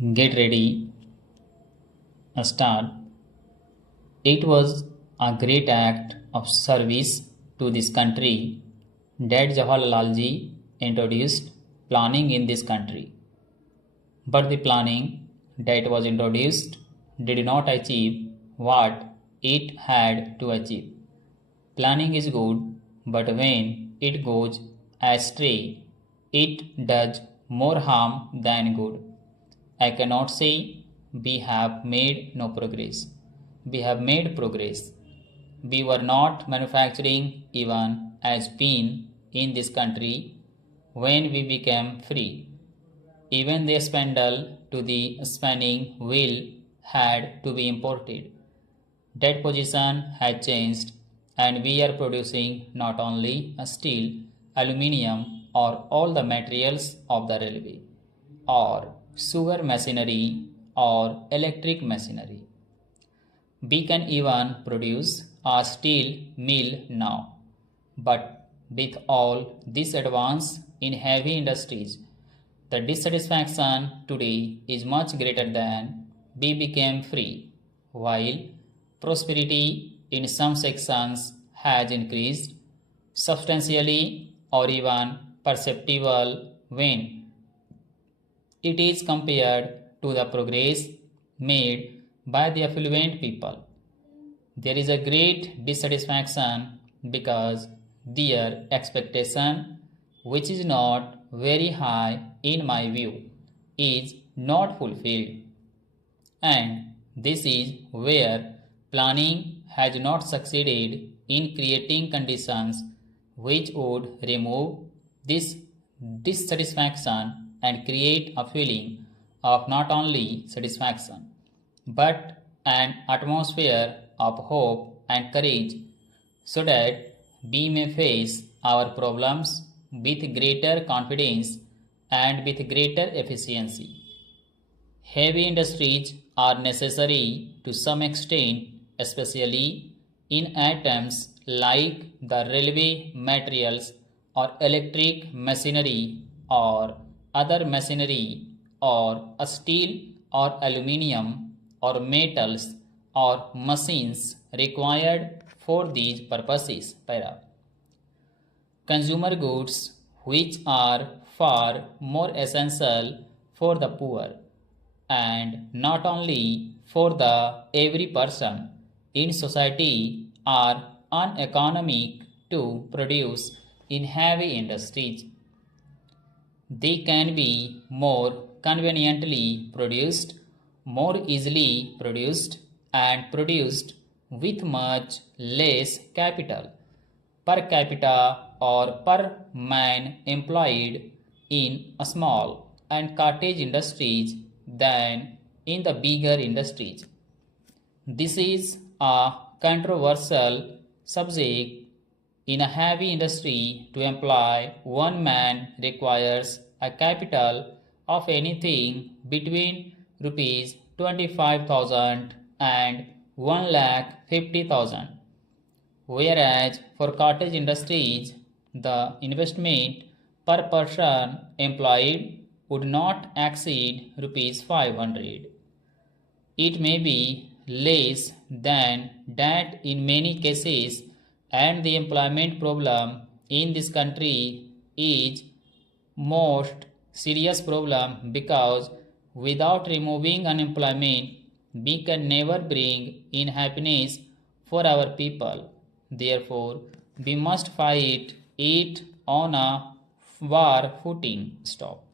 Get ready, start. It was a great act of service to this country that Jawaharlalji introduced planning in this country. But the planning that was introduced did not achieve what it had to achieve. Planning is good, but when it goes astray, it does more harm than good. I cannot say we have made no progress. We have made progress. We were not manufacturing even as been in this country when we became free. Even the spindle to the spinning wheel had to be imported. That position has changed, and we are producing not only steel, aluminium, or all the materials of the railway, or sugar machinery, or electric machinery. We can even produce a steel mill now. But with all this advance in heavy industries, the dissatisfaction today is much greater than we became free, while prosperity in some sections has increased substantially or even perceptible when it is compared to the progress made by the affluent people. There is a great dissatisfaction because their expectation, which is not very high in my view, is not fulfilled. And this is where planning has not succeeded in creating conditions which would remove this dissatisfaction and create a feeling of not only satisfaction but an atmosphere of hope and courage so that we may face our problems with greater confidence and with greater efficiency. Heavy industries are necessary to some extent, especially in items like the railway materials or electric machinery or other machinery or steel or aluminium or metals or machines required for these purposes. Para. Consumer goods which are far more essential for the poor and not only for the every person in society are uneconomic to produce in heavy industries. They can be more conveniently produced, more easily produced, and produced with much less capital per capita or per man employed in a small and cottage industries than in the bigger industries. This is a controversial subject. In a heavy industry, to employ one man requires a capital of anything between rupees 25,000 and 1,50,000. Whereas for cottage industries, the investment per person employed would not exceed rupees 500. It may be less than that in many cases, and the employment problem in this country is most serious problem because without removing unemployment we can never bring in happiness for our people. Therefore, we must fight it on a war footing. Stop.